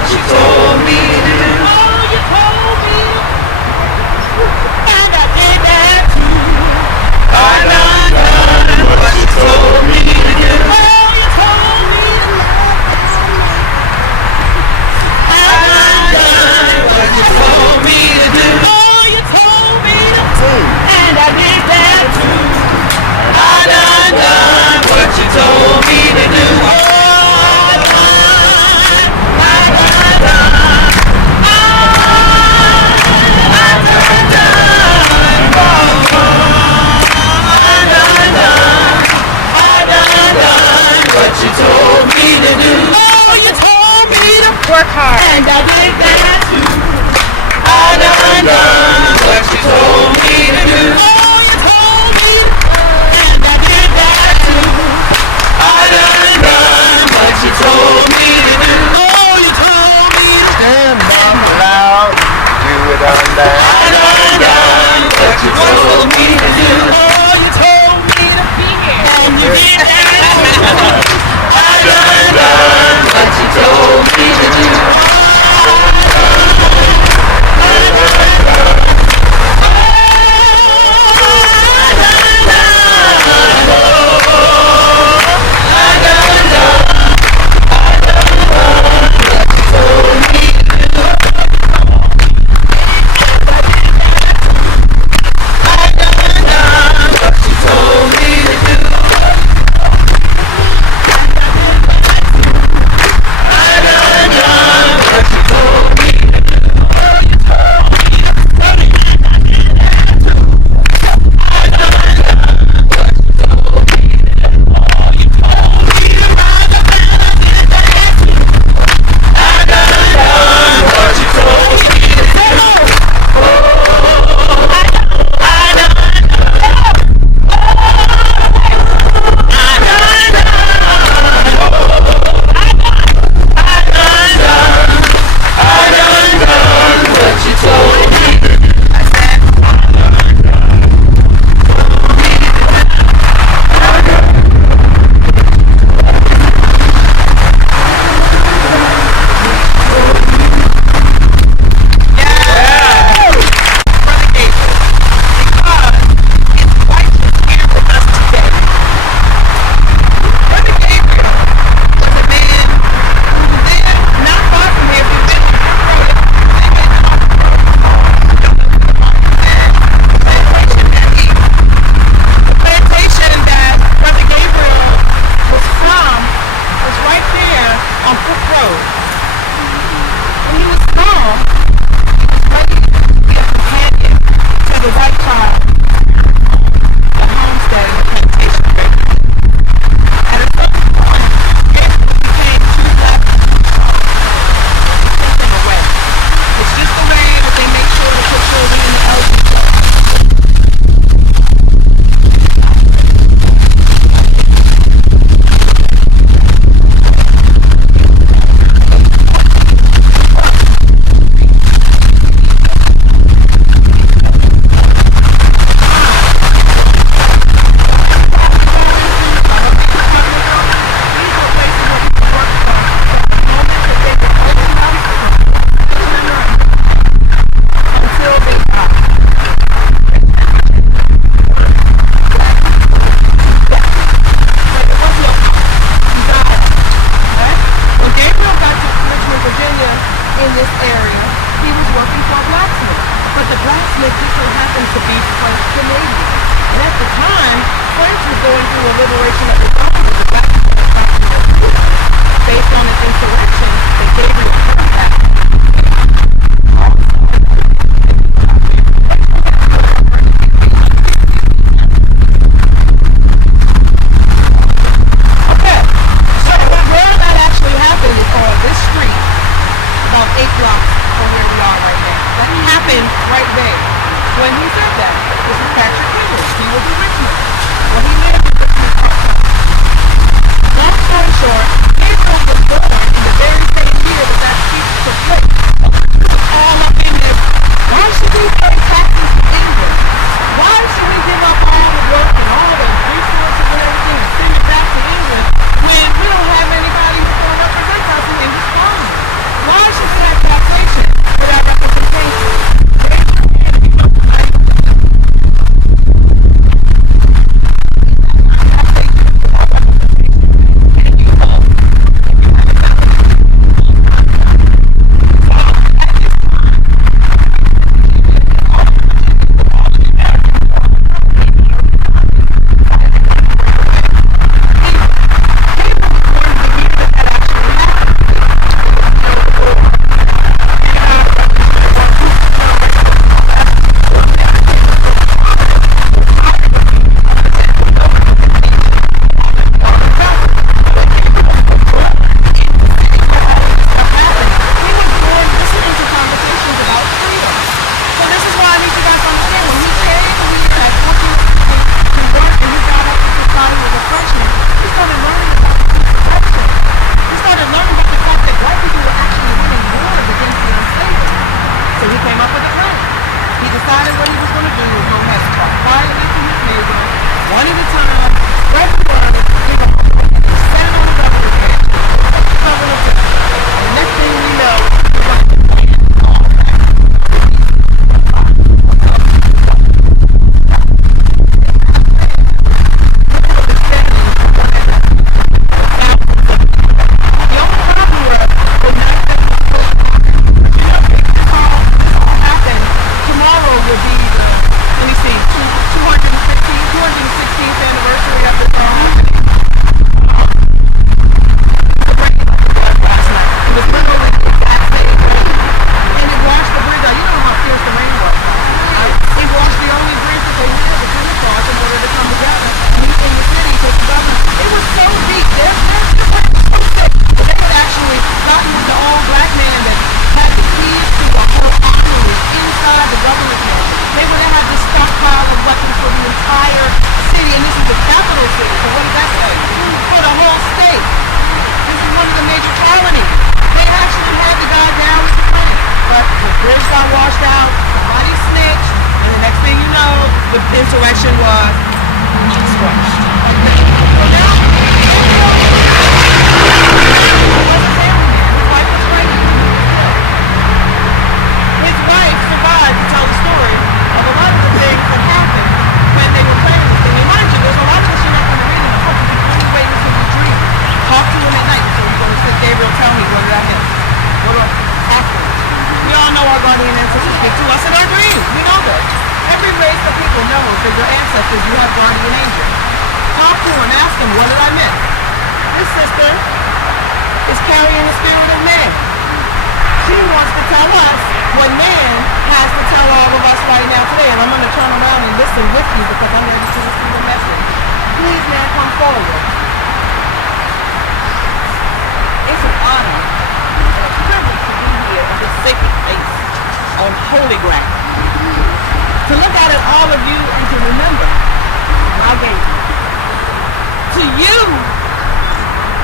what you told me to do. Oh, you told me, and I did that too. I done what you told me to do. Oh, you told me to love me. I done what you told me to do. Oh, you told me to, and I did that too. I done what you told me to do. What you told me to do. Oh, you told me to work hard, and I did that too. I done what you told me to do. Oh, you told me to, and I did that too. I done what you told me to do. Oh, you told me to stand up loud, do it on that. I done what you told me to do. Oh, you told me to be here, and you did that too. I done what you told me to do. When he said that, this is Patrick Henry. He was in Richmond. Well, he lived in Richmond. Long story short, Gabriel was born in the very same year that that speech got washed out, somebody snitched, and the next thing you know, the insurrection was squashed. Okay. So now, his wife survived to tell the story of a lot of the things that happened when they were planning this thing. And mind you, there's a lot of this you're not going to read in the book. You can only wait until you dream. Talk to him at night. So you're going to say, Gabriel, tell me what did I miss? What do I after? We all know our guardian ancestors speak to us in our dreams. We know that. Every race of people knows that your ancestors, you have guardian angels. Talk to him, ask him, what did I miss? This sister is carrying the spirit of man. She wants to tell us what man has to tell all of us right now today. And I'm going to turn around and listen with you because I'm ready to receive the message. Please, man, come forward. It's an honor and a privilege to be here in this sacred place on holy ground. To look out at all of you and to remember my baby. To you,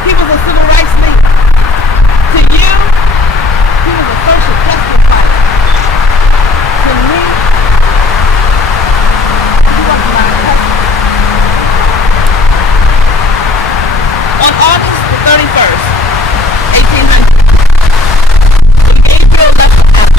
he was a civil rights leader. To you, he was a social justice fighter. To me, he was my husband. On August the 31st, 1800, when Gabriel left the house,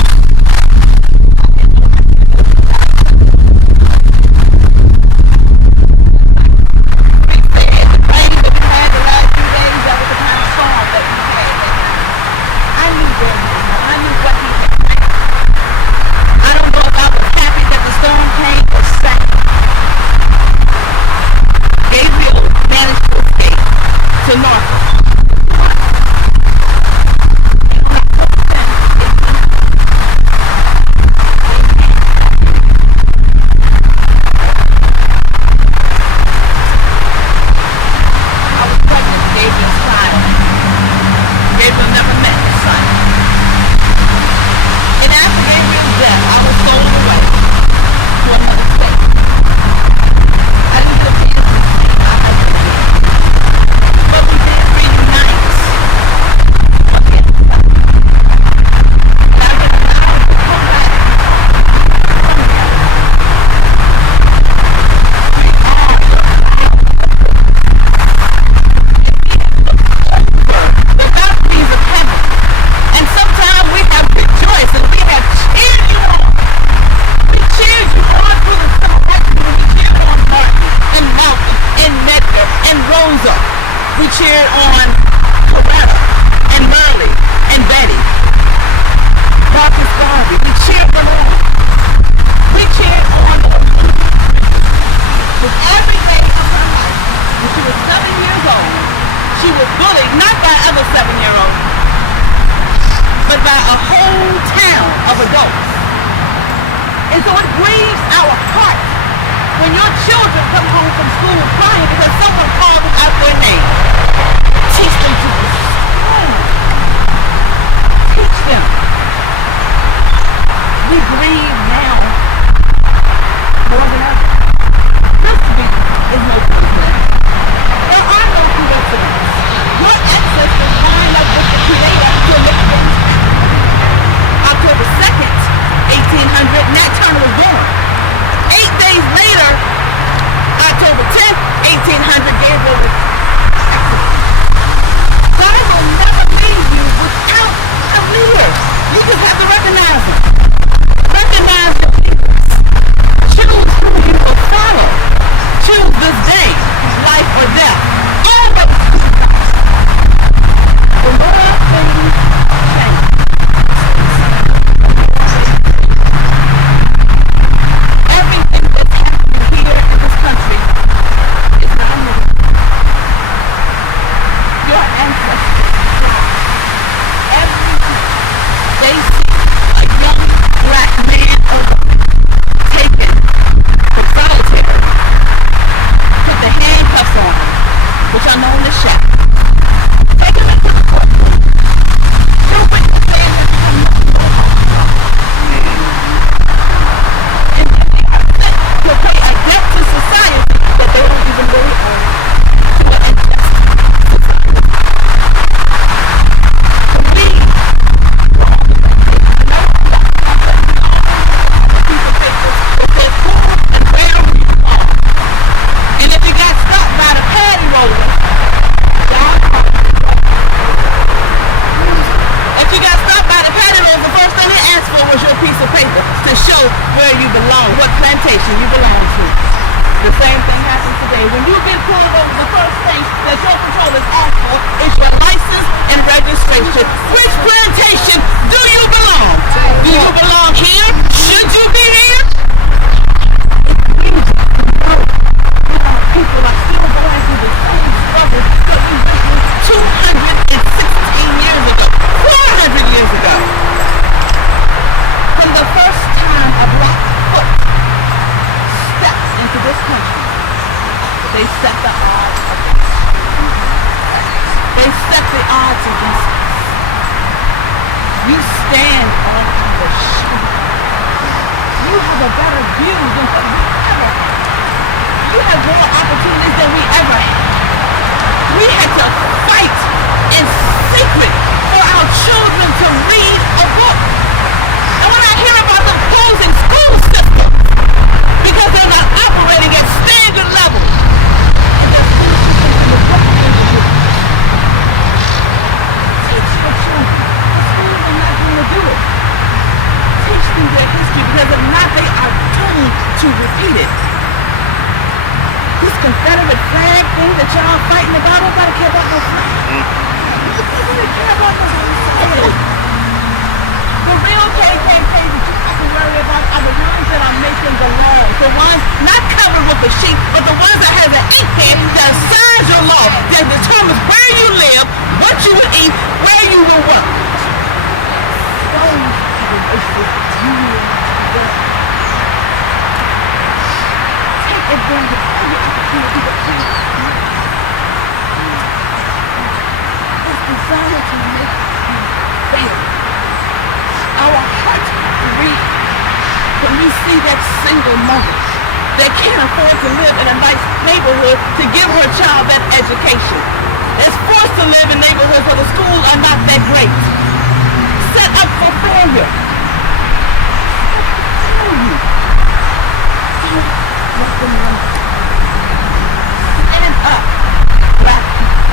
day, when you get pulled over, the first thing that your controllers ask for is your license and registration. Which plantation do you belong? Do you belong here? Should you be here? People are still going through the same struggle that we went through 216 years ago, 400 years ago. From the first time a black foot stepped into this country, they set the odds against us. They set the odds against us. You stand on the shoulder. You have a better view than what we ever had. You have more opportunities than we ever had. We had to fight in secret for our children to read a book. And when I hear about them closing school systems because they're not operating at standard level, and they're finishing in the book industry. Teach the children. The schools are not going to do it. Teach them their history, because if not, they are doomed to repeat it. This Confederate flag thing that y'all fighting about, nobody care about no flag. Nobody care about no flag. The real KKK that you have to worry about are the ones that are making the laws. The ones not covered with a sheet, but the ones that have an ink pen that signs your law, that determines where you live, what you will eat, where you will work. Those are the issues you will work. Take advantage of every opportunity that comes. It's designed to make you fail. Our hearts break when we see that single mother that can't afford to live in a nice neighborhood to give her child that education. Is forced to live in neighborhoods where the schools are not that great. Set up for failure. Don't let them run. Stand up, black people.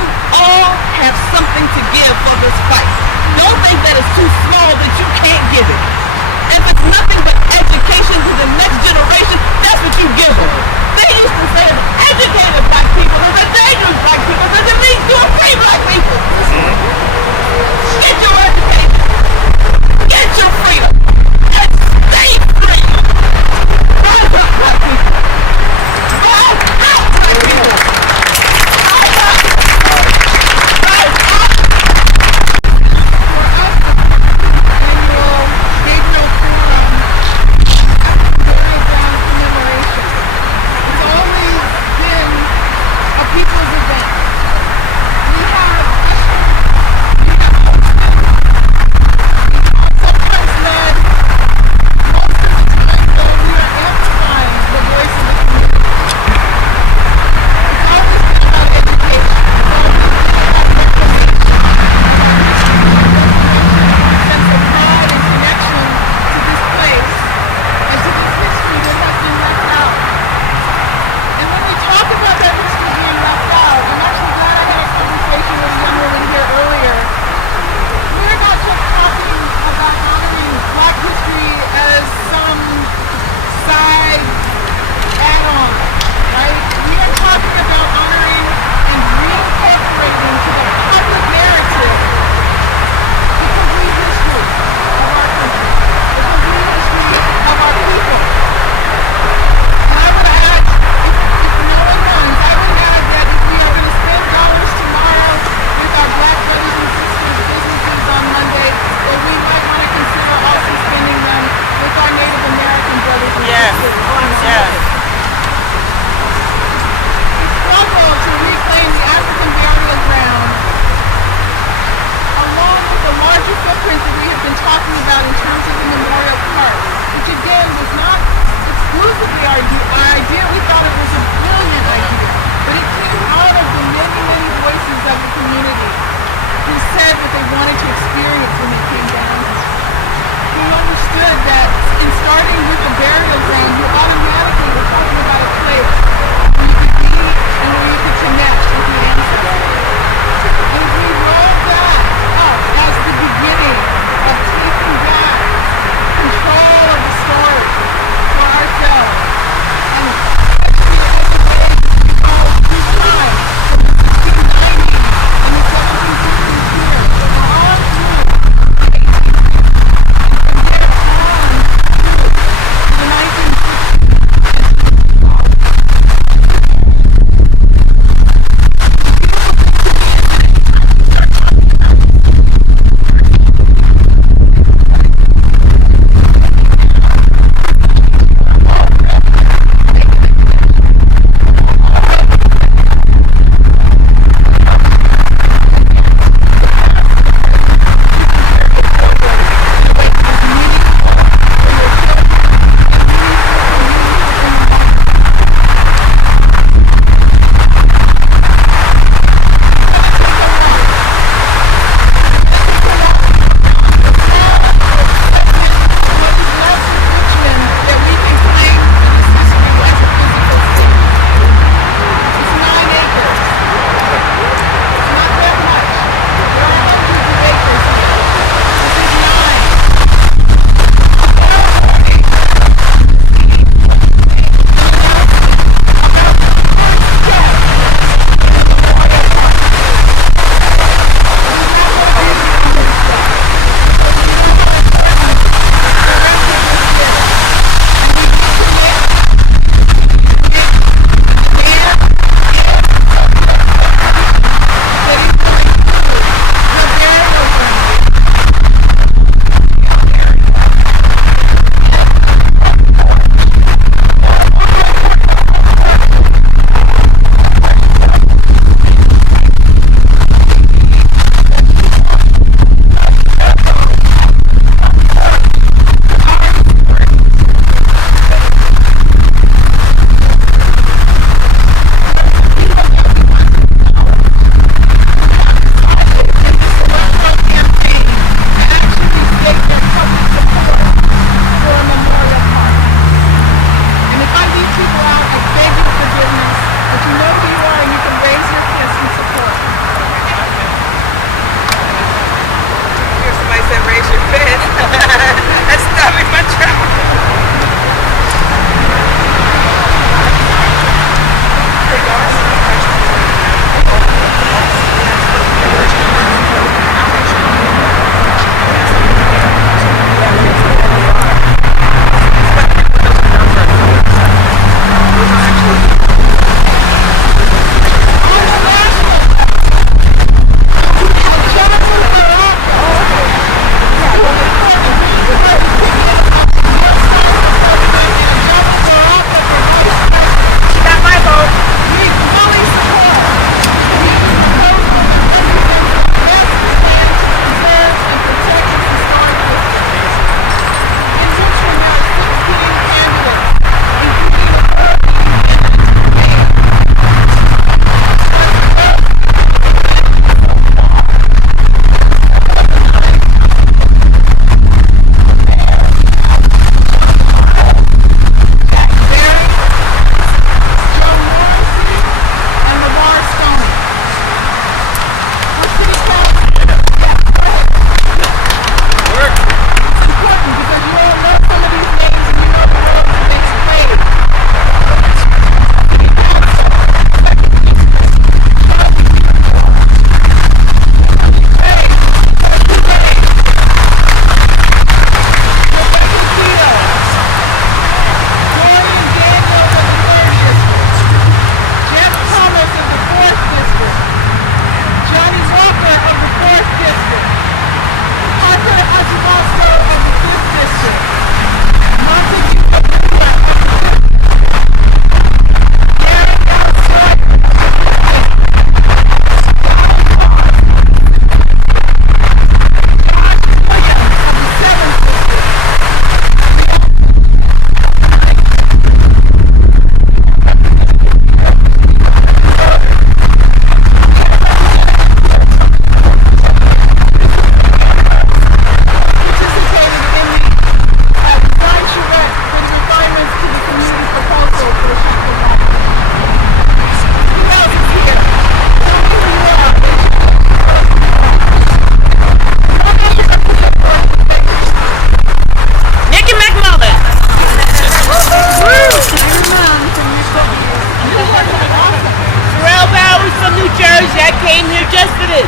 You all have something to give for this fight. Don't think that it's too small that you can't give it. If it's nothing but education to the next generation, that's what you give them. They used to say that educated black people are the dangerous black people, but it means you're free black people. Get your education. Get your freedom. And stay free. Rise up, black people. Rise up, black people. Rise up. Rise up. People's event. We have because I came here just for this.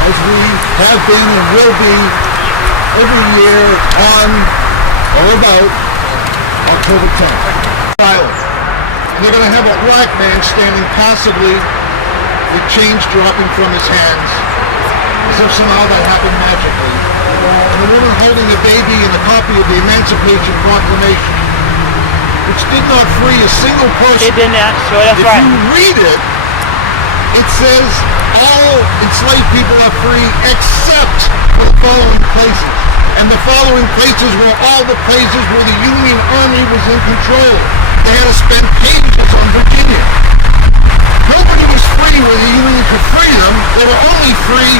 As we have been and will be every year on or about October 10th. And they're going to have a black man standing passively with change dropping from his hands, as if somehow that happened magically. And the woman holding a baby and a copy of the Emancipation Proclamation, which did not free a single person. It did not, sure, that's if right. you read it, it says all enslaved people are free except for the following places. And the following places were all the places where the Union Army was in control. They had to spend pages on Virginia. Nobody was free where the Union could free them. They were only free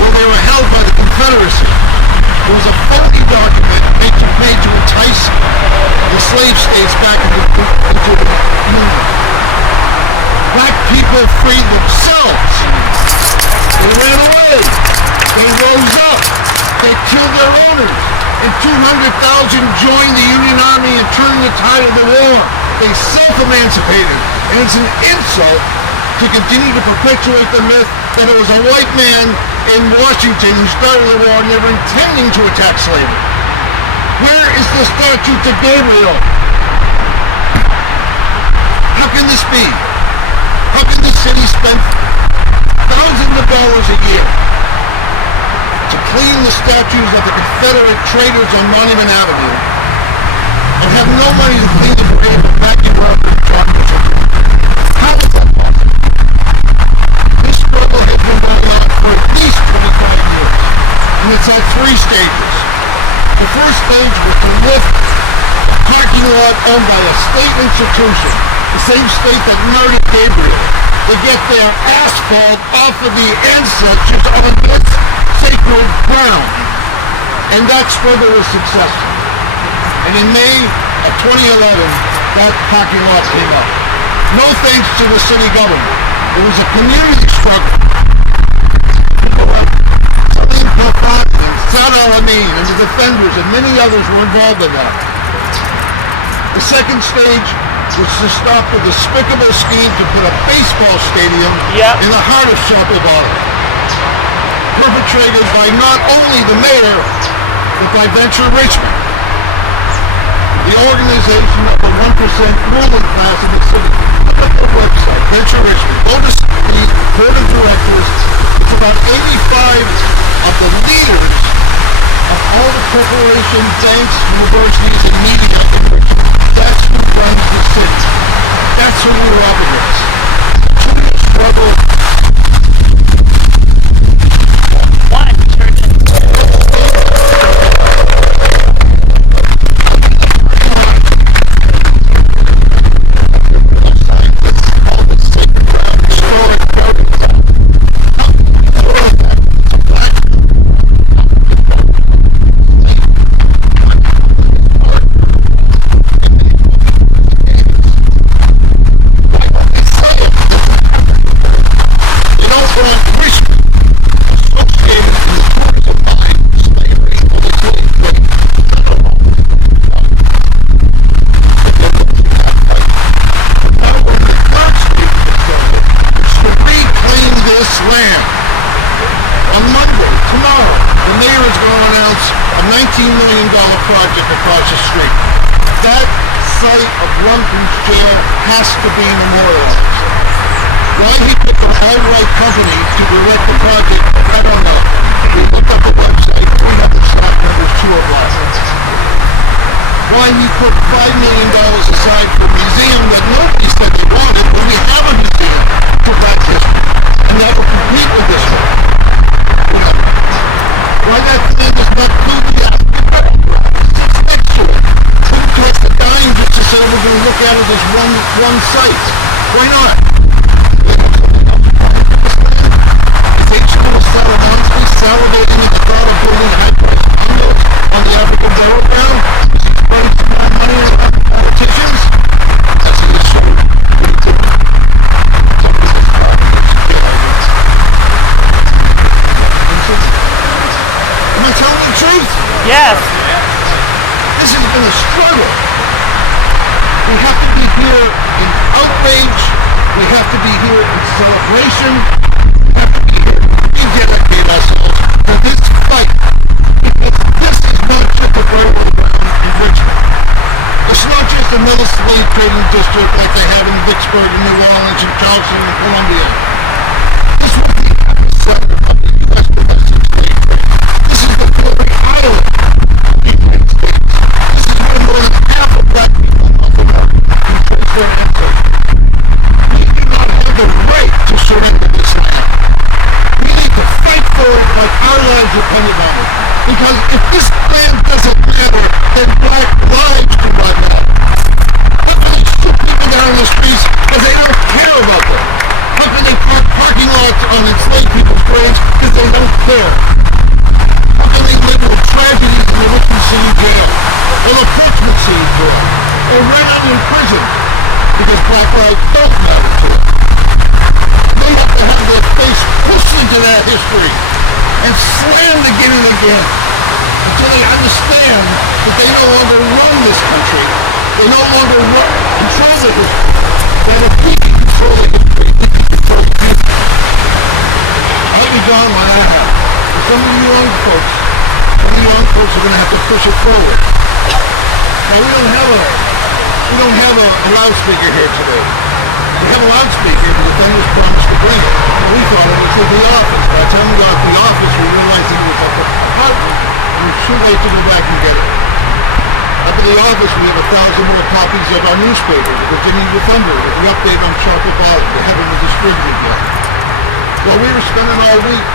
where they were held by the Confederacy. It was a phony document made to entice the slave states back into the Union. Black people freed themselves. They ran away. They rose up. They killed their owners. And 200,000 joined the Union Army and turned the tide of the war. They self-emancipated. And it's an insult to continue to perpetuate the myth that it was a white man in Washington who started the war, never intending to attack slavery. Where is the statue to Gabriel? How can this be? How can the city spend thousands of dollars a year to clean the statues of the Confederate traitors on Monument Avenue and have no money to clean the grave of Maggie Robert and John Mitchell? How is that possible? This struggle has been going on for at least 25 years, and it's at 3 stages. The first stage was to lift a parking lot owned by a state institution, the same state that murdered Gabriel, to get their asphalt off of the ancestors on this sacred ground. And that struggle was successful. And in May of 2011, that parking lot came up. No thanks to the city government. It was a community struggle. Salim Kafat and Sadar Amin and the defenders and many others were involved in that. The second stage was to stop the despicable scheme to put a baseball stadium in the heart of Bottom, perpetrated by not only the mayor, but by Venture Richmond, the organization of the 1% ruling class in the city. Look at the website, Venture Richmond. Go to the board of directors. It's about 85 of the leaders of all the corporations, banks, universities, and media. That's who runs the city. That's who we're up against. Struggle. Project across the street. That site of Lumpkin's jail has to be memorialized. Why he picked an outright company to direct the project, I don't know. We looked up the website, we have the staff members to apply. Why he put $5 million aside for a museum that nobody said they wanted when we have a museum for Black history, and that will compete with this one. Why that thing is not completely out. Takes the dime just to say we're going to look at it as one site. Why not? If each school is salivating at the thought of building high-priced condos on the African burial ground, spreading some more money on politicians, that's an issue. Am I telling the truth? Yes. This has been a struggle. We have to be here in outrage. We have to be here in celebration. We have to be here to dedicate ourselves to this fight. Because this is not just a railroad in Richmond. It's not just another slave trading district like they have in Vicksburg and New Orleans and Charleston and Columbia. This was the epicenter of the U.S. domestic slave trade. This is the Glory Island of the United States. This is where more than half of black people in North America can trace their ancestors. We do not have the right to surrender this land. We need to fight for it like our lives depended on it. Because if this land doesn't matter, then black lives do not matter. How can they shoot people down the streets because they don't care about them? How can they park parking lots on enslaved people's graves because they don't care? How can they live with tragedies in the Richmond City Jail, or the Portsmouth City Jail, or Red Onion Prison because black lives don't matter to them? They have to have their face pushed into that history and slammed again and again until they understand that they no longer run this country. They no longer control the history. That if we can control the history, we can control the future. I'll be gone when I have. Some of you young folks are going to have to push it forward. Now we don't have a loudspeaker here today. We have a loudspeaker, but the thing was promised to bring it. And we thought it was to the office. By the time we got to the office, we realized that it was up at the apartment. And it was too late to go back and get it. Up at the office, we have 1,000 more copies of our newspaper, the Virginia Defender, with the update on chocolate bottom. They haven't been distributed yet. Well, we were spending all week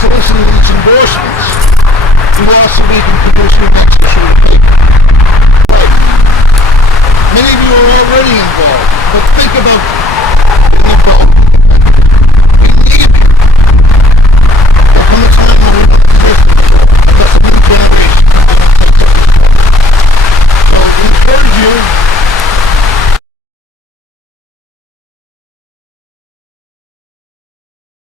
soliciting these endorsements. We lost a week in producing an extra sheet of paper. Right. Many of you are already involved, but think about